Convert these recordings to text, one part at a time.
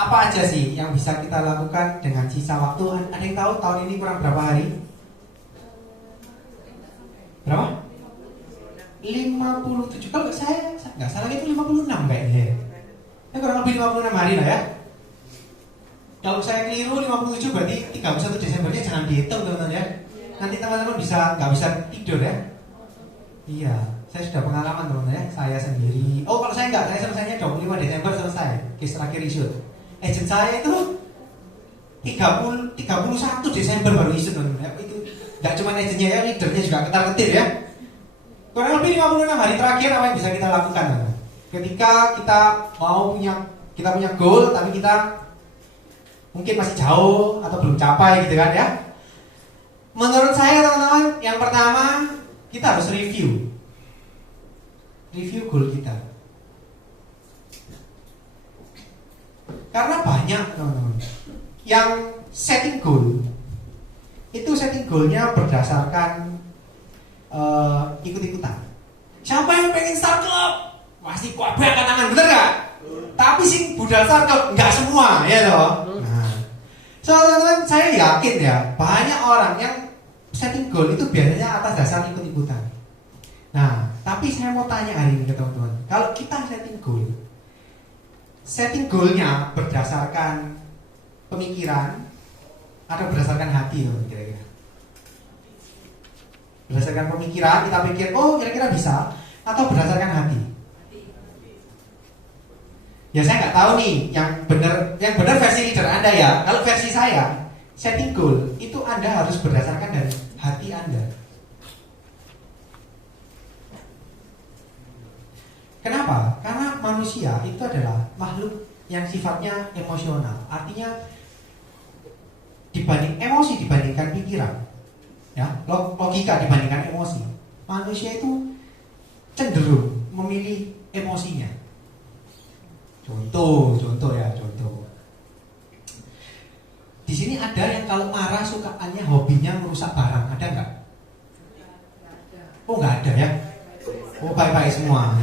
Apa aja sih yang bisa kita lakukan dengan sisa waktu? Ada yang tahu tahun ini kurang berapa hari? Berapa? 57. Kalau saya nggak salah itu 56 kayaknya. Kurang lebih 56 hari lah ya. Kalau saya keliru 57 berarti 31 Desembernya jangan dihitung teman-teman ya. Nanti teman-teman nggak bisa tidur ya. Iya, saya sudah pengalaman teman-teman ya. Saya sendiri. Oh kalau saya nggak, saya selesainya 25 Desember selesai. Case terakhir isut. Agent saya itu 31 Desember baru isut teman-teman ya. Itu nggak cuma agentnya ya, leadernya juga ketar-ketir ya. Kurang lebih 56 hari terakhir apa yang bisa kita lakukan teman-teman? Ketika kita punya goal tapi kita mungkin masih jauh atau belum capai gitu kan ya. Menurut saya teman-teman, yang pertama kita harus review goal kita. Karena banyak teman-teman yang setting goal itu setting goalnya berdasarkan ikut-ikutan. Siapa yang pengen start club? Pasti kuabe angkat tangan, bener gak? Tapi sing budal start club nggak semua, ya toh. Nah, so teman-teman saya yakin ya banyak orang yang setting goal itu biasanya atas dasar ikut-ikutan. Nah, tapi saya mau tanya hari ini ke teman-teman, kalau kita setting goalnya berdasarkan pemikiran atau berdasarkan hati teman kira-kira? Berdasarkan pemikiran kita pikir, oh kira-kira bisa, atau berdasarkan hati? Ya saya nggak tahu nih yang benar versi leader Anda ya. Kalau versi saya, setting goal itu Anda harus berdasarkan dari hati Anda. Kenapa? Karena manusia itu adalah makhluk yang sifatnya emosional. Artinya emosi dibandingkan pikiran, ya, logika dibandingkan emosi. Manusia itu cenderung memilih emosinya. Contoh. Di sini ada yang kalau marah sukaannya hobinya merusak barang, ada nggak? Oh nggak ada ya? Oh baik-baik semua.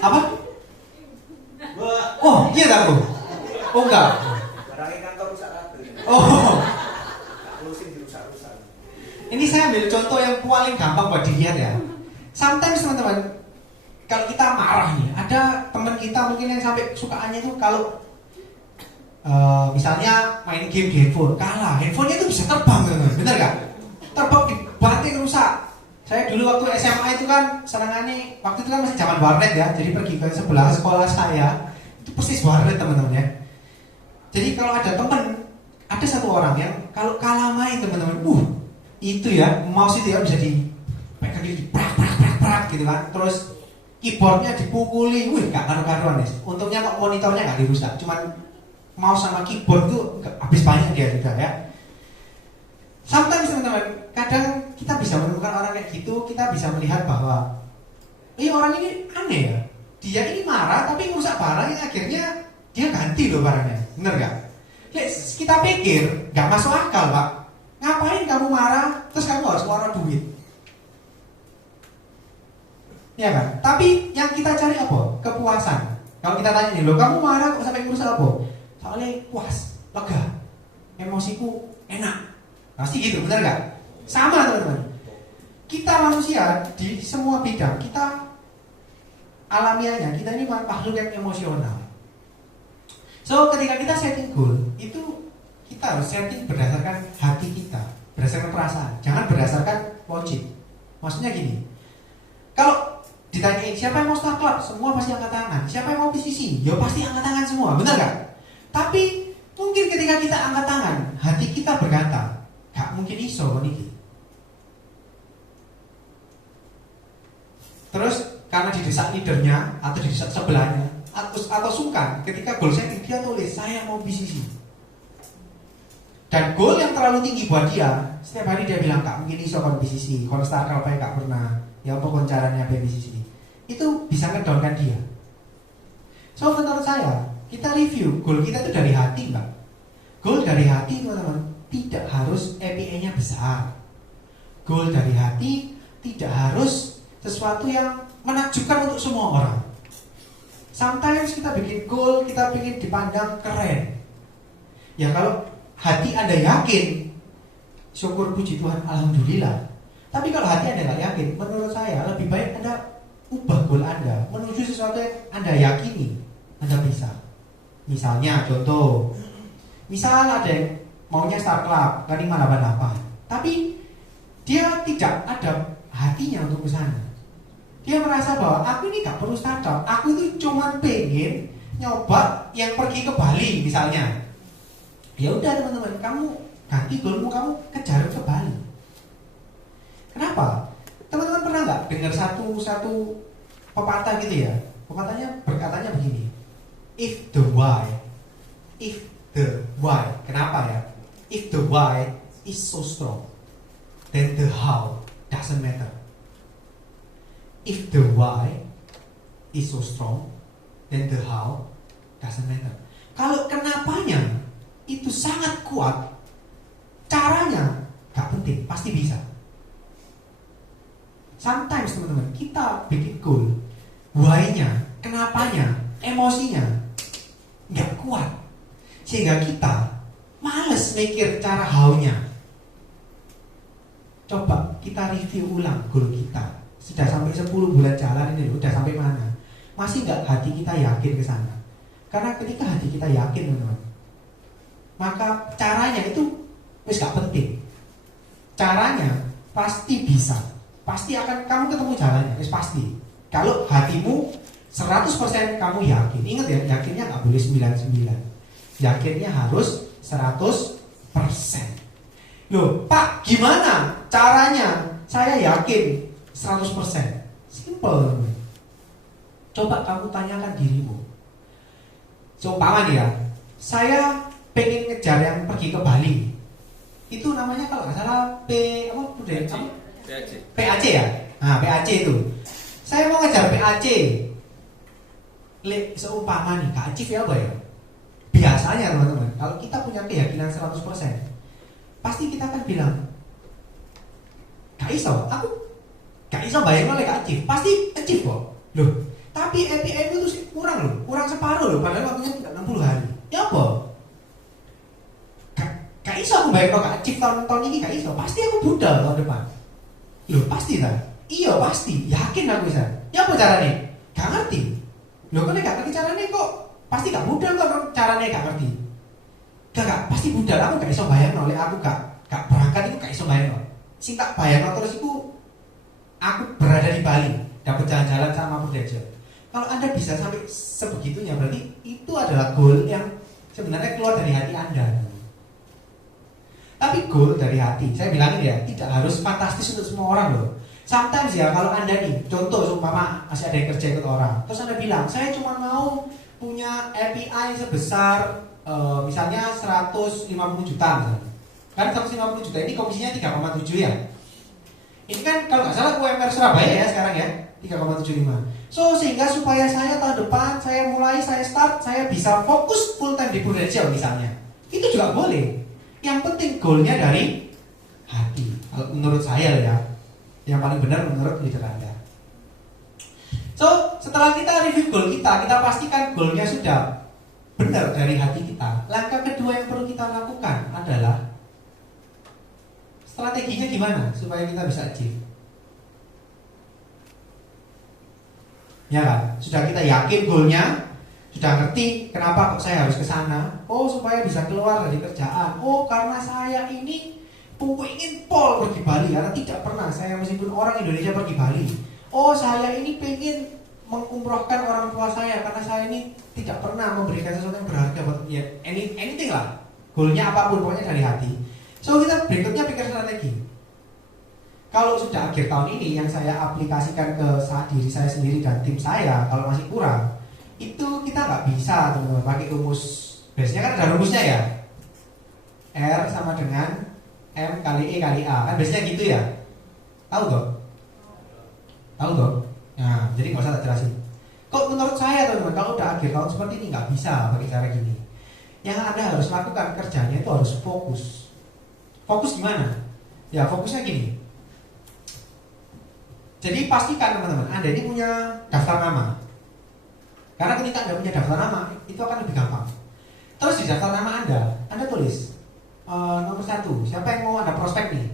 Apa? Oh iya tak bu? Oh enggak. Oh. Ini saya ambil contoh yang paling gampang buat dilihat ya. Sometimes teman-teman, kalau kita marah nih, ada teman kita mungkin yang sampai sukaannya itu kalau misalnya main game di handphone, kalah, handphonenya itu bisa terbang teman-teman, bener gak? Terbang dibanting rusak. Saya dulu waktu SMA itu kan senangannya, waktu itu kan masih zaman warnet ya, jadi pergi ke sebelah sekolah saya itu persis warnet teman-teman ya. Jadi kalau ada teman, ada satu orang yang kalau kalah main teman-teman, itu ya mouse itu ya bisa dipegang gitu, prak gitu kan, terus keyboardnya dipukuli, gak karu-karuan ya. Untungnya kok monitornya gak dirusak, cuman mouse sama keyboard tuh habis banyak dia juga ya. Sometimes teman-teman, kadang kita bisa menemukan orang kayak gitu, kita bisa melihat bahwa orang ini aneh ya. Dia ini marah tapi merusak barang yang akhirnya dia ganti loh barangnya, bener gak? Kita pikir gak masuk akal pak. Ngapain kamu marah terus kamu harus keluar duit? Ya kan? Tapi yang kita cari apa? Kepuasan. Kalau kita tanya nih, kamu marah kok sampai merusak apa? Soalnya puas, lega, emosiku enak. Pasti gitu, benar gak? Sama teman-teman. Kita manusia di semua bidang, kita alamiahnya, kita ini makhluk yang emosional. So ketika kita setting goal, itu kita harus setting berdasarkan hati kita, berdasarkan perasaan, jangan berdasarkan logik. Maksudnya gini, kalau ditanyain siapa yang mau start club, semua pasti angkat tangan. Siapa yang mau PCC, ya pasti angkat tangan semua, benar gak? Tapi mungkin ketika kita angkat tangan, hati kita berkata, gak mungkin iso niki. Terus karena didesak leadernya atau didesak sebelahnya atau sungkan, ketika goal setting dia tulis saya mau PCC. Dan goal yang terlalu tinggi buat dia, setiap hari dia bilang gak mungkin iso kon PCC, kon start club gak pernah. Ya apa kon caranya PCC. Itu bisa ngedownkan dia. So menurut saya, kita review goal kita itu dari hati mbak. Goal dari hati teman-teman tidak harus APA-nya besar. Goal dari hati tidak harus sesuatu yang menakjubkan untuk semua orang. Sometimes kita bikin goal, kita ingin dipandang keren. Ya kalau hati Anda yakin, syukur puji Tuhan, alhamdulillah. Tapi kalau hati Anda nggak yakin, menurut saya lebih baik Anda ubah goal Anda menuju sesuatu yang Anda yakini Anda bisa. Misalnya contoh, misal ada yang maunya Star Club ke 588, tapi dia tidak ada hatinya untuk ke sana. Dia merasa bahwa aku ini gak perlu startup, aku itu cuma pengen nyoba yang pergi ke Bali misalnya. Ya udah teman-teman, kamu ganti goalmu, kamu kejar ke Bali. Kenapa? Teman-teman pernah nggak dengar satu pepatah gitu ya? Pepatahnya berkatanya begini: if the why, kenapa ya? If the why is so strong, then the how doesn't matter. If the why is so strong, then the how doesn't matter. Kalau kenapanya itu sangat kuat, caranya gak penting, pasti bisa. Sometimes teman-teman, kita bikin goal, why-nya, kenapanya, emosinya gak kuat, sehingga kita males mikir cara how-nya. Coba kita review ulang goal kita. Sudah sampai 10 bulan jalan ini loh, udah sampai mana? Masih nggak hati kita yakin ke sana? Karena ketika hati kita yakin teman-teman, maka caranya itu wis gak penting. Caranya pasti bisa. Pasti akan kamu ketemu jalannya, wis pasti. Kalau hatimu 100% kamu yakin. Ingat ya, yakinnya nggak boleh 99. Yakinnya harus 100%. Loh, Pak, gimana caranya? Saya yakin 100%. Simple. Coba kamu tanyakan dirimu. Seumpama nih ya, saya pengen ngejar yang pergi ke Bali. Itu namanya kalau nggak salah PAC ya? Nah, PAC itu. Saya mau ngejar PAC. Seumpama nih, Kak Acif ya apa ya? Biasanya teman-teman, kalau kita punya keyakinan 100%, pasti kita akan bilang, gak iso, aku gak iso bayang oleh Kak Acif, pasti achieve kok. Loh, tapi EPM itu kurang loh, kurang separuh loh, padahal waktunya 60 hari. Ya apa? Gak iso aku bayang oleh Kak Acif tahun ini, gak iso, pasti aku budal tahun depan. Loh, pasti tak? Iya pasti, yakin aku bisa. Ya apa caranya? Gak ngerti. Loh, kok gak ngerti caranya kok? Pasti gak budal kok caranya gak ngerti. Gak, pasti budal, aku gak iso bayang oleh aku gak berangkat itu gak iso bayang. Sing tak bayang terus itu aku berada di Bali, dapat jalan-jalan sama Prudential. Kalau Anda bisa sampai sebegitunya, berarti itu adalah goal yang sebenarnya keluar dari hati Anda. Tapi goal dari hati, saya bilangin ya, tidak harus fantastis untuk semua orang loh. Sometimes ya, kalau Anda nih, contoh seumpama masih ada yang kerja ikut orang, terus Anda bilang, saya cuma mau punya API sebesar misalnya 150 juta misalnya. Kan 150 juta ini komisinya 3,7 ya. Ini kan kalau nggak salah UMR Surabaya ya sekarang ya, 3,75. So sehingga supaya saya tahun depan saya start, saya bisa fokus full time di Prudential misalnya. Itu juga boleh. Yang penting goalnya dari hati. Kalau menurut saya ya, yang paling benar menurut leader Anda. So setelah kita review goal kita pastikan goalnya sudah benar dari hati kita. Langkah kedua yang perlu kita lakukan adalah strateginya gimana supaya kita bisa achieve. Ya kan? Sudah kita yakin goalnya, sudah ngerti kenapa kok saya harus ke sana. Oh, supaya bisa keluar dari kerjaan. Oh, karena saya ini pengen pol pergi Bali karena tidak pernah saya meskipun orang Indonesia pergi Bali. Oh, saya ini pengen mengumrohkan orang tua saya karena saya ini tidak pernah memberikan sesuatu yang berharga buat ya, anything lah. Goalnya apapun pokoknya dari hati. So kita berikutnya pikir strategi. Kalau sudah akhir tahun ini yang saya aplikasikan ke diri saya sendiri dan tim saya, kalau masih kurang, itu kita nggak bisa teman-teman pakai rumus. Biasanya kan ada rumusnya ya. R sama dengan M kali E kali A. Kan biasanya gitu ya. Tahu toh? Tahu toh? Nah, jadi nggak usah tak jelasin. Kok menurut saya teman-teman, kalau udah akhir tahun seperti ini nggak bisa pakai cara gini. Yang Anda harus lakukan kerjanya itu harus fokus. Fokus gimana? Ya fokusnya gini. Jadi pastikan teman-teman, Anda ini punya daftar nama. Karena ketika Anda punya daftar nama, itu akan lebih gampang. Terus di daftar nama Anda tulis nomor 1, siapa yang mau ada prospek nih?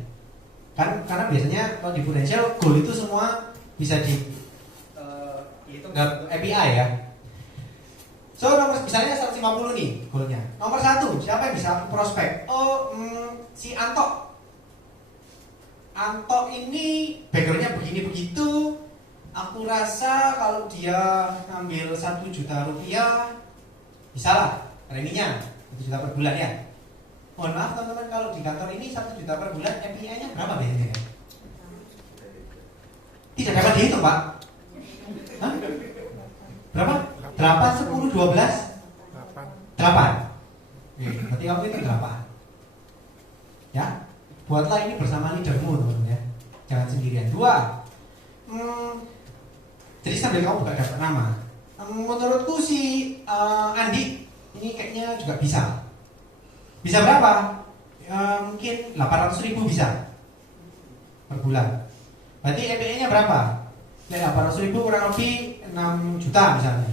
Karena biasanya kalau di Prudential goal itu semua bisa dihitung dalam API ya. So misalnya 150 nih goalnya. Nomor 1, siapa yang bisa prospek? Si Anto. Anto ini backgroundnya begini begitu. Aku rasa kalau dia ngambil 1 juta rupiah, bisa lah preminya 1 juta per bulan ya. Mohon maaf teman-teman, kalau di kantor ini 1 juta per bulan MPI-nya berapa biasanya? Tidak dapat dihitung Pak. Hah? Berapa? 8, 10, 12? 8. Berarti kamu itu 8. Ya, buatlah ini bersama leadermu teman-teman ya. Jangan sendirian. 2. Jadi sambil kamu buka daftar nama, menurutku si Andi ini kayaknya juga bisa. Bisa berapa? Mungkin 800.000 bisa per bulan. Berarti EPE-nya berapa? 800.000 kurang lebih 6 juta misalnya.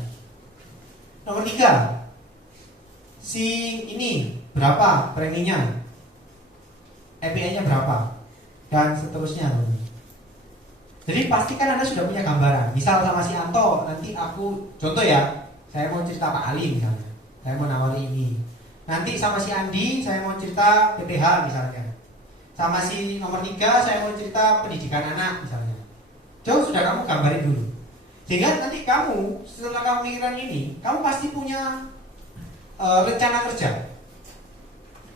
Nomor 3, si ini berapa preminya? EPE-nya berapa? Dan seterusnya. Jadi pastikan Anda sudah punya gambaran. Misal sama si Anto, nanti aku contoh ya, saya mau cerita Pak Ali misalnya, saya mau nawari ini. Nanti sama si Andi, saya mau cerita PPH misalnya. Sama si nomor 3, saya mau cerita pendidikan anak misalnya. Jauh sudah kamu gambarin dulu. Sehingga nanti kamu, setelah kamu mikiran ini, kamu pasti punya rencana kerja.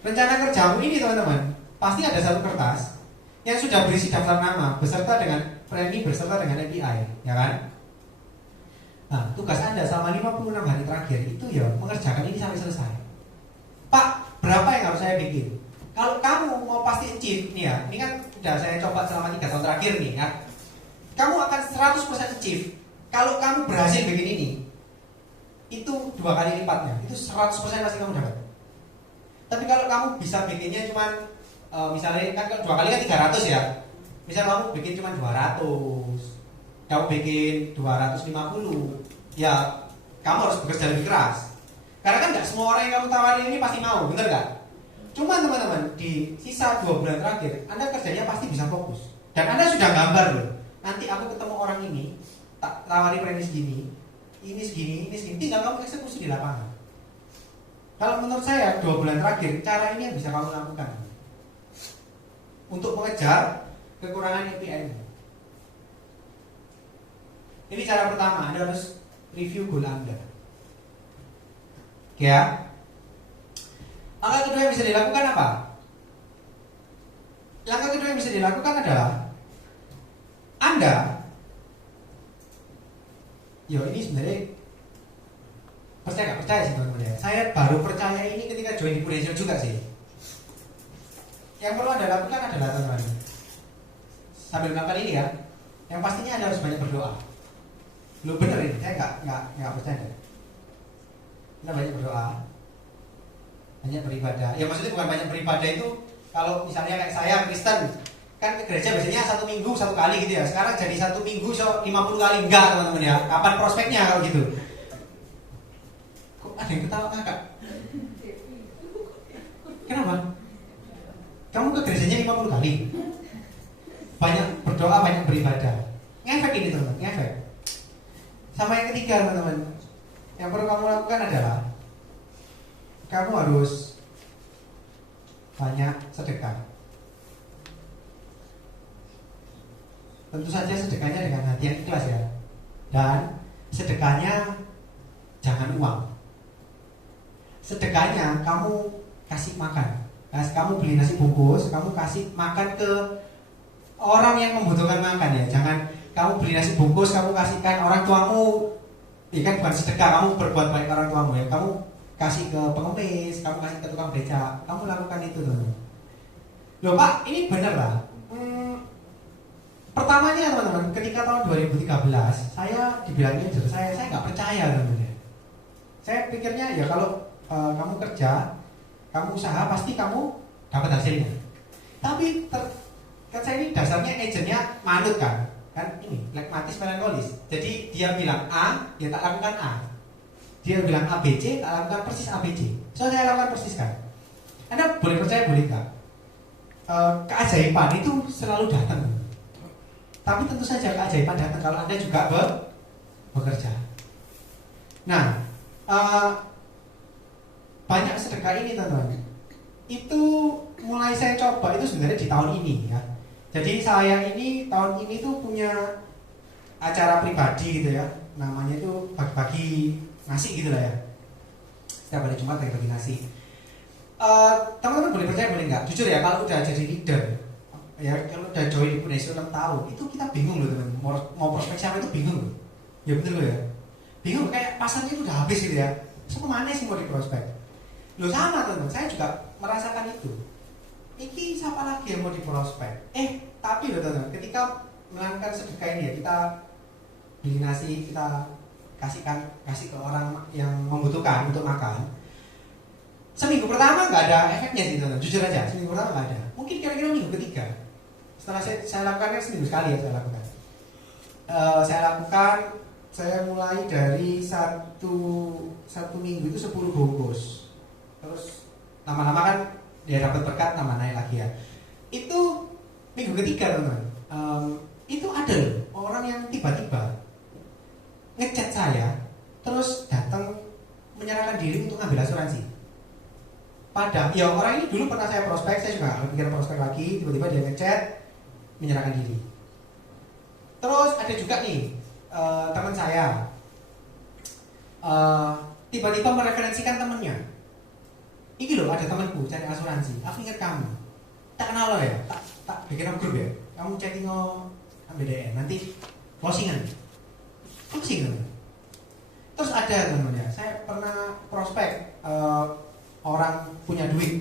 Rencana kerjamu ini teman-teman, pasti ada satu kertas yang sudah berisi daftar nama beserta dengan premi beserta dengan API, ya kan? Nah, tugas Anda selama 56 hari terakhir itu ya mengerjakan ini sampai selesai. Pak, berapa yang harus saya bikin? Kalau kamu mau pasti achieve nih ya, ini kan sudah saya coba selama 3 tahun terakhir nih ya. Kamu akan 100% achieve. Kalau kamu berhasil bikin ini, itu 2 kali lipatnya, itu 100% pasti kamu dapat. Tapi kalau kamu bisa bikinnya cuman misalnya kan 2 kali kan 300 ya. Misal kamu bikin cuma 200, kamu bikin 250, ya kamu harus bekerja lebih keras. Karena kan nggak semua orang yang kamu tawarin ini pasti mau, bener nggak? Cuma teman-teman, di sisa 2 bulan terakhir, Anda kerjanya pasti bisa fokus. Dan Anda sudah gambar loh, nanti aku ketemu orang ini, tak tawari premi segini, ini segini, tinggal kamu eksekusi di lapangan. Kalau menurut saya 2 bulan terakhir, cara ini yang bisa kamu lakukan untuk mengejar kekurangan API. Ini cara pertama, Anda harus review goal Anda. Ya. Langkah kedua yang bisa dilakukan apa? Langkah kedua yang bisa dilakukan adalah Anda, ini sebenarnya percaya nggak percaya sih teman-teman ya. Saya baru percaya ini ketika join di Prudential juga sih. Yang perlu Anda lakukan adalah teman-teman, sambil melakukan ini ya, yang pastinya Anda harus banyak berdoa. Lu bener ini, saya nggak percaya. Kita banyak berdoa, banyak beribadah. Ya maksudnya bukan banyak beribadah itu kalau misalnya kayak saya Kristen, kan ke gereja biasanya 1 minggu 1 kali gitu ya. Sekarang jadi 1 minggu 50 kali, enggak teman-teman ya. Kapan prospeknya kalau gitu? Kok ada yang ketawa kakak? Kenapa? Kamu ke gerejanya 50 kali? Banyak berdoa, banyak beribadah. Ngefek ini teman-teman, ngefek. Sama yang ketiga teman-teman, yang perlu kamu lakukan adalah kamu harus banyak sedekah. Tentu saja sedekahnya dengan hati yang ikhlas ya. Dan sedekahnya jangan uang. Sedekahnya kamu kasih makan. Kamu beli nasi bungkus, kamu kasih makan ke orang yang membutuhkan makan ya. Jangan kamu beli nasi bungkus, kamu kasihkan orang tuamu. Ya kan bukan sedekah, kamu berbuat baik orang tuamu ya. Kamu kasih ke pengemis, kamu kasih ke tukang becak, kamu lakukan itu teman-teman. Loh Pak, ini benar lah. Pertamanya teman-teman, ketika tahun 2013 saya dibilangnya saya nggak percaya teman-teman. Saya pikirnya ya kalau kamu kerja, kamu usaha pasti kamu dapat hasilnya. Tapi kan saya ini dasarnya agentnya manut kan ini pragmatis melankolis. Jadi dia bilang A, ya tak lakukan A. dia bilang ABC, tak lakukan persis ABC. So saya lakukan persis kan. Anda boleh percaya boleh enggak? Keajaiban itu selalu datang. Tapi tentu saja keajaiban datang kalau Anda juga bekerja. Nah, banyak sedekah ini teman-teman. Itu mulai saya coba itu sebenarnya di tahun ini ya. Jadi saya ini tahun ini tuh punya acara pribadi gitu ya. Namanya itu bagi-bagi nasi gitu lah ya. Setiap hari Jumat bagi-bagi nasi. Teman-teman boleh percaya boleh enggak? Jujur ya, kalau udah jadi leader ya, kalau udah join di Indonesia 6 tahun itu kita bingung loh teman. Mau prospek siapa itu bingung loh. Ya betul loh ya. Bingung kayak pasarnya itu udah habis gitu ya. So kemana sih mau di prospek? Loh sama teman, saya juga merasakan itu. Iki siapa lagi yang mau di prospek? Tapi loh teman, ketika melakukan sedekah ini ya, kita beli nasi, kita kasih ke orang yang membutuhkan untuk makan. Seminggu pertama nggak ada efeknya sih teman, jujur aja. Seminggu pertama nggak ada. Mungkin kira-kira minggu ketiga. Setelah saya lakukan kan seminggu sekali ya saya lakukan. Saya mulai dari satu minggu itu 10 bungkus. Terus lama-lama kan dia dapat berkat, tambah naik lagi ya. Itu minggu ketiga teman. Itu ada loh orang yang tiba-tiba ngechat saya, terus datang menyerahkan diri untuk ambil asuransi. Padahal ya orang ini dulu pernah saya prospek, saya juga nggak pikir prospek lagi, tiba-tiba dia ngechat menyerahkan diri. Terus ada juga nih teman saya tiba-tiba mereferensikan temennya. Iki loh ada temanku cari asuransi, aku ingat kamu. Tak kenal lo ya, tak bikin grup ya. Kamu chatting BDN, nanti closingan. Terus ada temennya, saya pernah prospek orang punya duit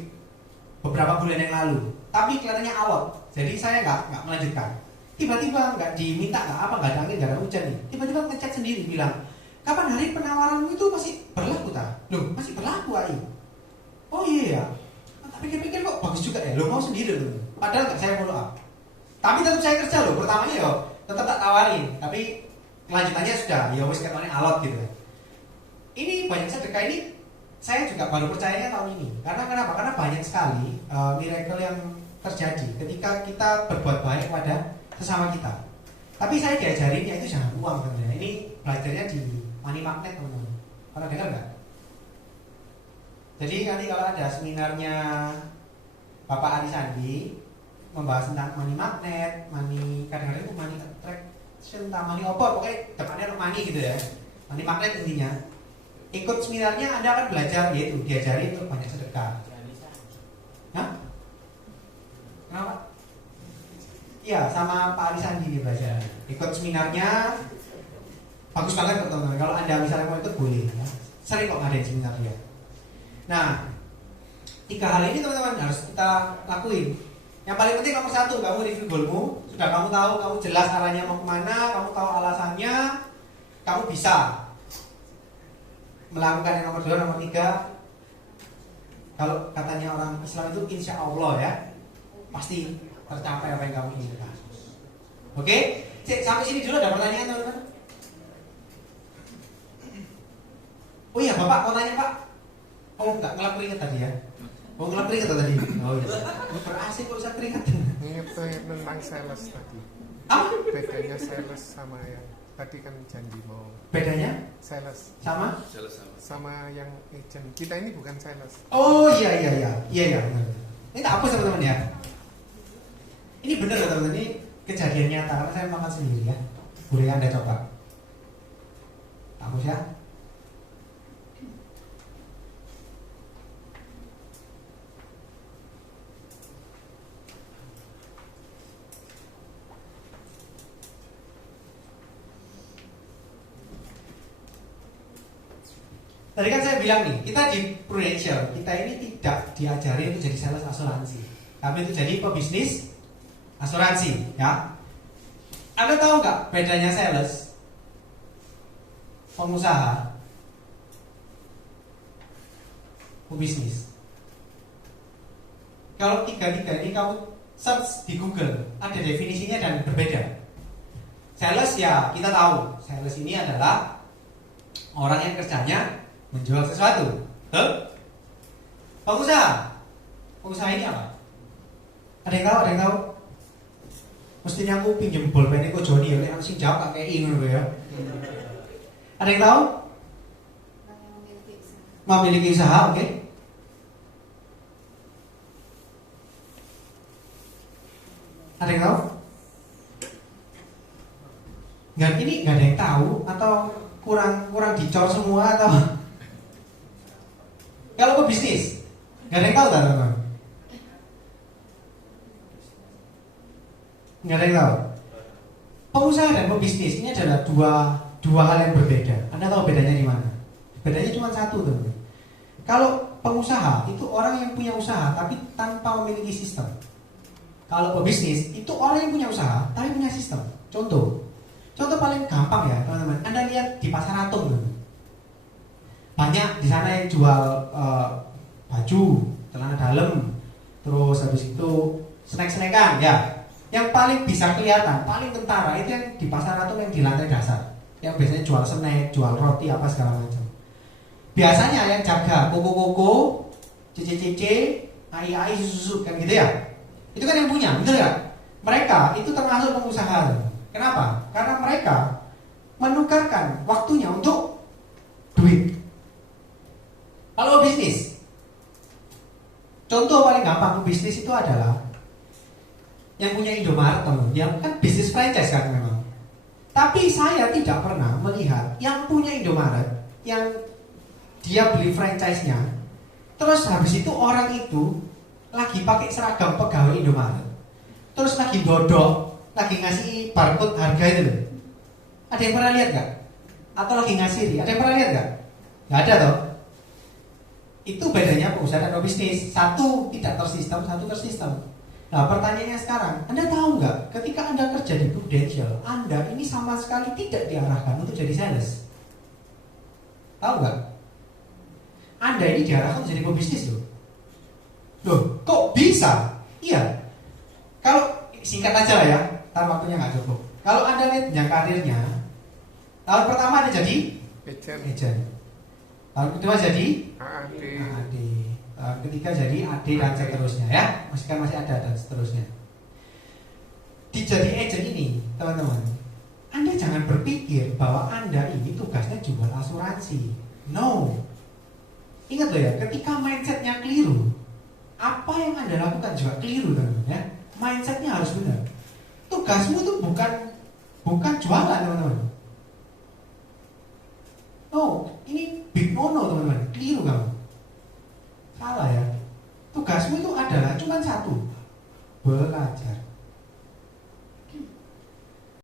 beberapa bulan yang lalu, tapi kelihatannya alot, jadi saya nggak melanjutkan. Tiba-tiba nggak diminta, nggak ada angin, nggak ada hujan nih. Tiba-tiba ngechat sendiri bilang, kapan hari penawaranmu itu masih berlaku tak? Loh masih berlaku Ai. Oh iya ya. Tapi pikir-pikir kok bagus juga ya. Lo mau sendiri loh. Padahal nggak saya follow up. Tapi tetap saya kerja loh. Pertamanya yo tetap tak tawarin. Tapi kelanjutannya sudah ya wis ketone alot gitu. Ini banyak sedekah ini saya juga baru percayanya tahun ini. Karena kenapa? Karena banyak sekali miracle yang terjadi ketika kita berbuat baik pada sesama kita. Tapi saya diajarin yaitu jangan uang sebenarnya. Ini belajarnya di money magnet teman-teman. Pernah dengar nggak? Jadi nanti kalau ada seminarnya Bapak Ari Sandi membahas tentang money magnet, money kadang-kadang itu money attraction, tentang money opor, pokoknya depannya money gitu ya. Money magnet intinya. Ikut seminarnya Anda akan belajar yaitu diajari untuk banyak sedekah. Hah? Kenapa? Iya, sama Pak Ali Sandi nih belajar. Ikut seminarnya bagus banget teman-teman. Kalau Anda misalnya mau ikut boleh ya. Sering kok ngadain seminar dia. Nah, 3 hal ini teman-teman harus kita lakuin. Yang paling penting nomor 1, kamu review goalmu. Sudah kamu tahu, kamu jelas arahnya mau kemana, kamu tahu alasannya, kamu bisa melakukan yang nomor 2, nomor 3. Kalau katanya orang Islam itu insya Allah ya, pasti tercapai apa yang kamu inginkan. Oke? Sampai sini dulu ada pertanyaan teman-teman? Oh iya Bapak mau tanya Pak. Oh enggak, ngelap keringet tadi ya? Oh ngelap keringet tadi? Oh iya. Berasik kok bisa keringet. Ini tentang sales tadi. Apa? Bedanya sales sama yang tadi kan janji mau. Bedanya? Sales Sama? sama yang agent. Kita ini bukan sales. Oh iya. Ini tak hapus teman-teman ya. Ini benar ya teman-teman, ini kejadian nyata karena saya makan sendiri ya. Boleh Anda coba. Hapus ya. Tadi kan saya bilang nih, kita di Prudential, kita ini tidak diajari untuk jadi sales asuransi, tapi itu jadi pebisnis asuransi, ya. Anda tahu nggak bedanya sales, pengusaha, pebisnis? Kalau tiga-tiga ini kamu search di Google, ada definisinya dan berbeda. Sales ya kita tahu, sales ini adalah orang yang kerjanya Menjual sesuatu. Huh? Pengusaha. Pengusaha ini apa? Ada yang tahu? Ada yang tahu? Mestinya aku pinjem bolpen kok Joni ya, nek sing jawab kakek ngono ya. Ada yang tahu? Memiliki usaha, oke? Ada yang tahu? Ini nggak ada yang tahu atau kurang dicor semua atau kalau pebisnis nggak ada yang tahu tak teman-teman? Nggak ada yang tahu. Pengusaha dan pebisnis ini adalah dua hal yang berbeda. Anda tahu bedanya di mana? Bedanya cuma satu teman. Kalau pengusaha itu orang yang punya usaha tapi tanpa memiliki sistem. Kalau pebisnis itu orang yang punya usaha tapi punya sistem. Contoh paling gampang ya teman-teman. Anda lihat di pasar Atom teman. Banyak di sana yang jual baju, celana dalam, terus habis itu snack-snackan ya. Yang paling bisa kelihatan, paling kentara itu yang di pasar Atom yang di lantai dasar. Yang biasanya jual snack, jual roti apa segala macam. Biasanya yang jaga koko-koko, CCCC, AI, susu kan gitu ya. Itu kan yang punya, betul nggak? Mereka itu termasuk pengusaha. Kenapa? Karena mereka menukarkan waktunya untuk duit. Kalau bisnis, contoh paling gampang bisnis itu adalah yang punya Indomaret teman, yang kan bisnis franchise kan memang. Tapi saya tidak pernah melihat yang punya Indomaret, yang dia beli franchise-nya, terus habis itu orang itu lagi pakai seragam pegawai Indomaret, terus lagi dodok, lagi ngasih barcode harga itu loh. Ada yang pernah lihat nggak? Atau lagi ngasih? Ada yang pernah lihat nggak? Nggak ada toh. Itu bedanya pengusaha dan pebisnis. Satu tidak tersistem, satu tersistem. Nah pertanyaannya sekarang, Anda tahu nggak? Ketika Anda kerja di Prudential, Anda ini sama sekali tidak diarahkan untuk jadi sales. Tahu nggak? Anda ini diarahkan untuk jadi pebisnis loh. Loh, kok bisa? Iya. Kalau singkat aja lah ya, karena waktunya nggak cukup. Kalau Anda lihat jenjang karirnya, tahun pertama Anda jadi agent. Tahun kedua jadi AD. Tahun ketiga jadi AD dan seterusnya ya. Masih ada dan seterusnya. Di jadi agent ini, teman-teman, Anda jangan berpikir bahwa Anda ini tugasnya jual asuransi. No. Ingat loh ya, ketika mindsetnya keliru, apa yang Anda lakukan juga keliru teman-teman ya. Mindsetnya harus benar. Tugasmu itu bukan jualan teman-teman. Oh, ini big no teman-teman. Keliru kamu. Salah ya. Tugasmu itu adalah cuma satu, belajar.